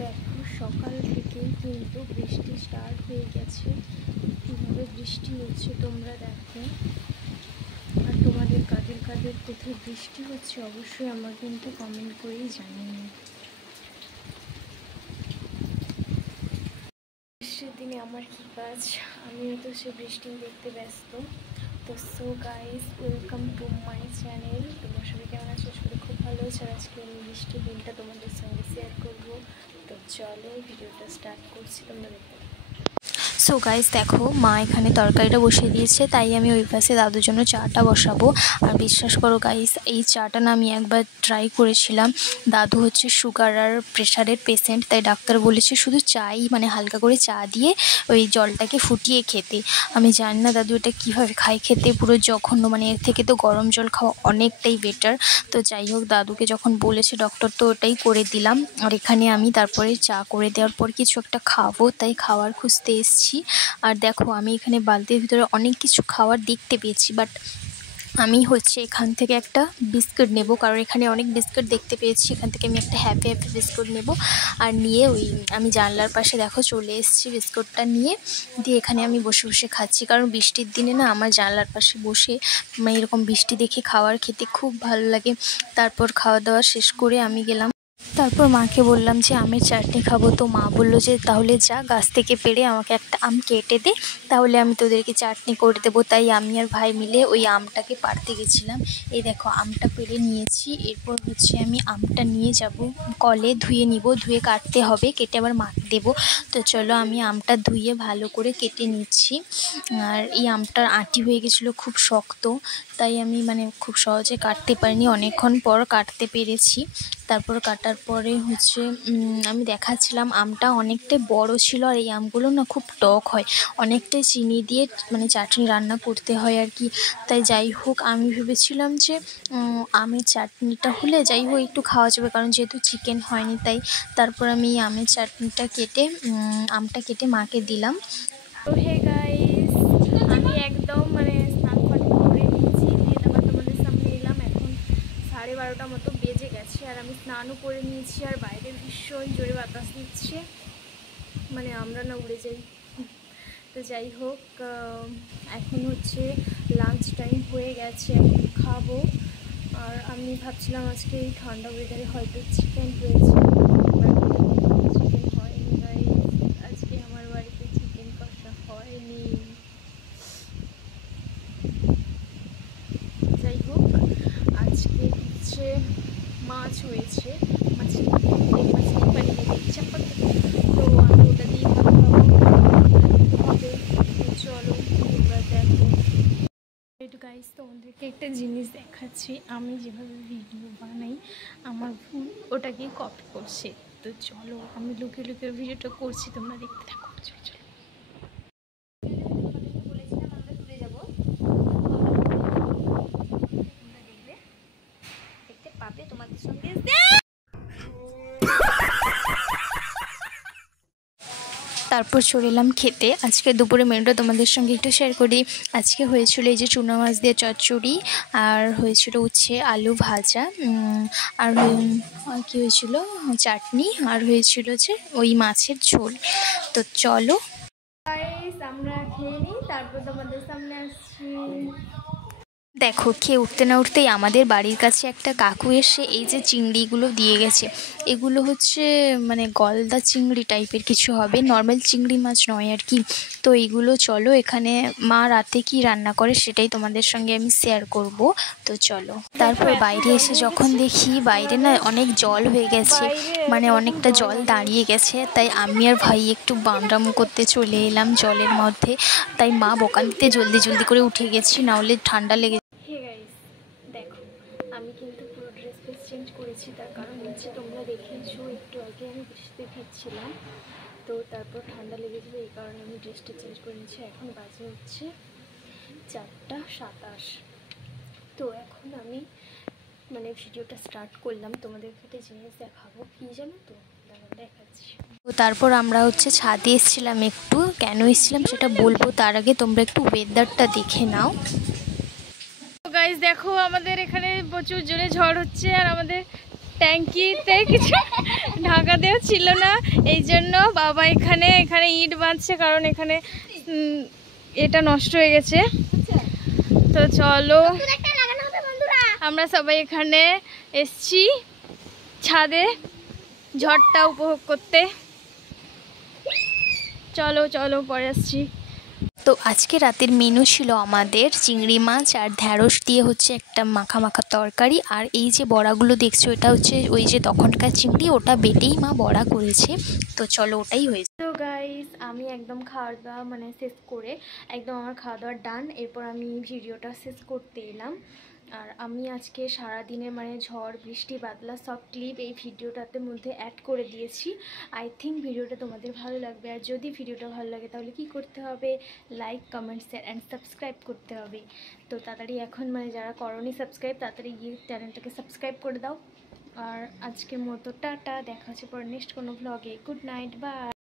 দেখো সকাল থেকেই কিন্তু বৃষ্টি স্টার্ট হয়ে গেছে। কীভাবে বৃষ্টি হচ্ছে তোমরা দেখো। আর তোমাদের কাদের কাদের কোথায় বৃষ্টি হচ্ছে অবশ্যই আমার কিন্তু কমেন্ট করেই জানিয়ে। বৃষ্টির দিনে আমার কী কাজ, আমিও তো সে বৃষ্টি দেখতে ব্যস্ত। তো so guys, welcome to my channel. তোমার সবাই কেমন আছো? আসলে খুব ভালো আছে। আর আজকে আমি বৃষ্টির দিনটা তোমাদের সঙ্গে শেয়ার করবো। তো চলো ভিডিওটা স্টার্ট করছি, তোমরা দেখতে। সো গাইস দেখো, মা এখানে তরকারিটা বসিয়ে দিয়েছে, তাই আমি ওই পাশে দাদুর জন্য চাটা বসাবো। আর বিশ্বাস করো গাইস, এই চাটা না আমি একবার ট্রাই করেছিলাম। দাদু হচ্ছে সুগার আর প্রেশারের পেশেন্ট, তাই ডাক্তার বলেছে শুধু চাই মানে হালকা করে চা দিয়ে ওই জলটাকে ফুটিয়ে খেতে। আমি জানি না দাদু এটা কীভাবে খায়, খেতে পুরো জঘন্য, মানে এর থেকে তো গরম জল খাওয়া অনেকটাই বেটার। তো যাই হোক, দাদুকে যখন বলেছে ডক্টর তো ওটাই করে দিলাম। আর এখানে আমি তারপরে চা করে দেওয়ার পর কিছু একটা খাবো, তাই খাওয়ার খুঁজতে এসেছি। আর দেখো আমি এখানে বালতির ভিতরে অনেক কিছু খাওয়ার দেখতে পেয়েছি, বাট আমি হচ্ছে এখান থেকে একটা বিস্কুট নেব, কারণ এখানে অনেক বিস্কুট দেখতে পেয়েছি। এখান থেকে আমি একটা হ্যাপি হ্যাপি বিস্কুট নেব। আর নিয়ে ওই আমি জানলার পাশে দেখো চলে এসেছি বিস্কুটটা নিয়ে। দিয়ে এখানে আমি বসে বসে খাচ্ছি, কারণ বৃষ্টির দিনে না আমার জানলার পাশে বসে মানে এরকম বৃষ্টি দেখে খাওয়ার খেতে খুব ভালো লাগে। তারপর খাওয়া দাওয়া শেষ করে আমি গেলাম, তারপর মাকে বললাম যে আমের চাটনি খাবো। তো মা বললো যে তাহলে যা গাছ থেকে পেড়ে আমাকে একটা আম কেটে দে, তাহলে আমি তোদেরকে চাটনি করে দেবো। তাই আমি আর ভাই মিলে ওই আমটাকে পাড়তে গেছিলাম। এই দেখো আমটা পেড়ে নিয়েছি। এরপর হচ্ছে আমি আমটা নিয়ে যাব কলে, ধুয়ে নিব, ধুয়ে কাটতে হবে, কেটে আবার মাকে দেবো। তো চলো আমি আমটা ধুয়ে ভালো করে কেটে নিচ্ছি। আর এই আমটার আঁটি হয়ে গেছিলো খুব শক্ত, তাই আমি মানে খুব সহজে কাটতে পারিনি, অনেকক্ষণ পর কাটতে পেরেছি। তারপর কাটার পরে হচ্ছে আমি দেখাচ্ছিলাম আমটা অনেকটাই বড় ছিল। আর এই আমগুলো না খুব টক হয়, অনেকটাই চিনি দিয়ে মানে চাটনি রান্না করতে হয় আর কি। তাই যাই হোক আমি ভেবেছিলাম যে আমের চাটনিটা হলে যাই হোক একটু খাওয়া যাবে, কারণ যেহেতু চিকেন হয়নি তাই। তারপর আমি আমের চাটনিটা কেটে আমটা কেটে মাকে দিলাম। তো হে গাইস, আমি একদম মানে স্নান ফান করে নিয়েছি, দিয়ে তারপর তোমাদের সামনে এলাম। এখন 12:30 মতো বেজে গেছে, আর আমি স্নানও করে নিয়েছি। আর বাইরে ভীষণ জোরে বাতাস দিচ্ছে, মানে আমরা না উড়ে যাই। তো যাই হোক, এখন হচ্ছে লাঞ্চ টাইম হয়ে গেছে, এখন খাবো। আর আমি ভাবছিলাম আজকে এই ঠান্ডা ওয়েদারে হয়তো চিকেন হয়েছে, চিকেন হয়নি গাইস। আজকে আমার বাড়িতে চিকেন কষা হয়নি। যাই হোক, আজকে হচ্ছে মাছ হয়েছে, মাছের পানি দিতে ইচ্ছা করে, তো আমি ওটা দিয়ে ভাত খাবো হবে। চলো তোমরা দেখো। একটু গাইস, তোমাদেরকে একটা জিনিস দেখাচ্ছি, আমি যেভাবে ভিডিও বানাই আমার ফোন ওটাকে কপি করছে। তো চলো আমি লুকিয়ে লুকিয়ে ভিডিওটা করছি, তোমরা দেখতে থাকো। চলো চলো। দেখতে পাবে তোমাদের সঙ্গে। তারপর চলে এলাম খেতে। আজকে দুপুরে মেনুটা তোমাদের সঙ্গে একটু শেয়ার করি। আজকে হয়েছিল এই যে চুনা মাছ দিয়ে চচ্চড়ি, আর হয়েছিল উচ্ছে আলু ভাজা, আর কী হয়েছিল চাটনি, আর হয়েছিল যে ওই মাছের ঝোল। তো চলো আমরা খেয়ে নিই, তারপর তোমাদের সামনে আসছি। দেখো খেয়ে উঠতে না উঠতেই আমাদের বাড়ির কাছে একটা কাকু এসে এই যে চিংড়িগুলো দিয়ে গেছে। এগুলো হচ্ছে মানে গলদা চিংড়ি টাইপের কিছু হবে, নর্মাল চিংড়ি মাছ নয় আর কি। তো এইগুলো চলো, এখানে মা রাতে কি রান্না করে সেটাই তোমাদের সঙ্গে আমি শেয়ার করব। তো চলো। তারপর বাইরে এসে যখন দেখি বাইরে না অনেক জল হয়ে গেছে, মানে অনেকটা জল দাঁড়িয়ে গেছে, তাই আমি আর ভাই একটু বামরাম করতে চলে এলাম জলের মধ্যে। তাই মা বকা দিতে জলদি জলদি করে উঠে গেছি, নাহলে ঠান্ডা লেগে। হে গাইস দেখো, আমি কিন্তু পুরো ড্রেস চেঞ্জ করেছি, তার কারণ হচ্ছে তোমরা দেখেছো একটু আগে আমি বৃষ্টিতে ভিজছিলাম, তো তারপর ঠান্ডা লেগেছিল, এই কারণে আমি ড্রেসটা চেঞ্জ করে নিয়েছি। এখন বাজে হচ্ছে 4:27। তো এখন আমি মানে ভিডিওটা স্টার্ট করলাম, তোমাদের একটা জিনিস দেখাবো, কি জানো তো, দেখাচ্ছি। তো তারপর আমরা হচ্ছে ছাদে এসেছিলাম, একটু কেন এসেছিলাম সেটা বলবো, তার আগে তোমরা একটু ওয়েদারটা দেখে নাও। গাইস দেখো আমাদের এখানে প্রচুর জোরে ঝড় হচ্ছে, আর আমাদের ট্যাঙ্কিতে কিছু ঢাকা দেওয়া ছিল না, এই জন্য বাবা এখানে ইট বাঁধছে, কারণ এখানে এটা নষ্ট হয়ে গেছে। তো চলো আমরা সবাই এখানে এসছি ছাদে ঝড়টা উপভোগ করতে। চলো চলো পরে আসছি। তো আজকে রাতের মেনু ছিল আমাদের চিংড়ি মাছ আর ঢ্যাঁড়স দিয়ে হচ্ছে একটা মাখা মাখা তরকারি, আর এই যে বড়াগুলো দেখছো এটা হচ্ছে ওই যে তখনকার চিংড়ি, ওটা বেটেই মা বড়া করেছে। তো চলো ওটাই হয়েছে। তো গাইস আমি একদম খাওয়া দাওয়া মানে শেষ করে একদম আমার খাওয়া দাওয়া ডান, এরপর আমি ভিডিওটা শেষ করতে এলাম। আর আমি আজকে সারাদিনের মানে ঝড় বৃষ্টি বাদলা সব ক্লিপ এই ভিডিওটাতে মধ্যে অ্যাড করে দিয়েছি। আই থিঙ্ক ভিডিওটা তোমাদের ভালো লাগবে, আর যদি ভিডিওটা ভালো লাগে তাহলে কি করতে হবে, like comment share and subscribe করতে হবে। তো তাড়াতাড়ি এখন মানে যারা করোনি সাবস্ক্রাইব তাড়াতাড়ি গিয়ে চ্যানেলটাকে সাবস্ক্রাইব করে দাও। আর আজকের মতো টাটা, দেখা হচ্ছে পর নেক্সট কোনো ভ্লগে। Good night, by.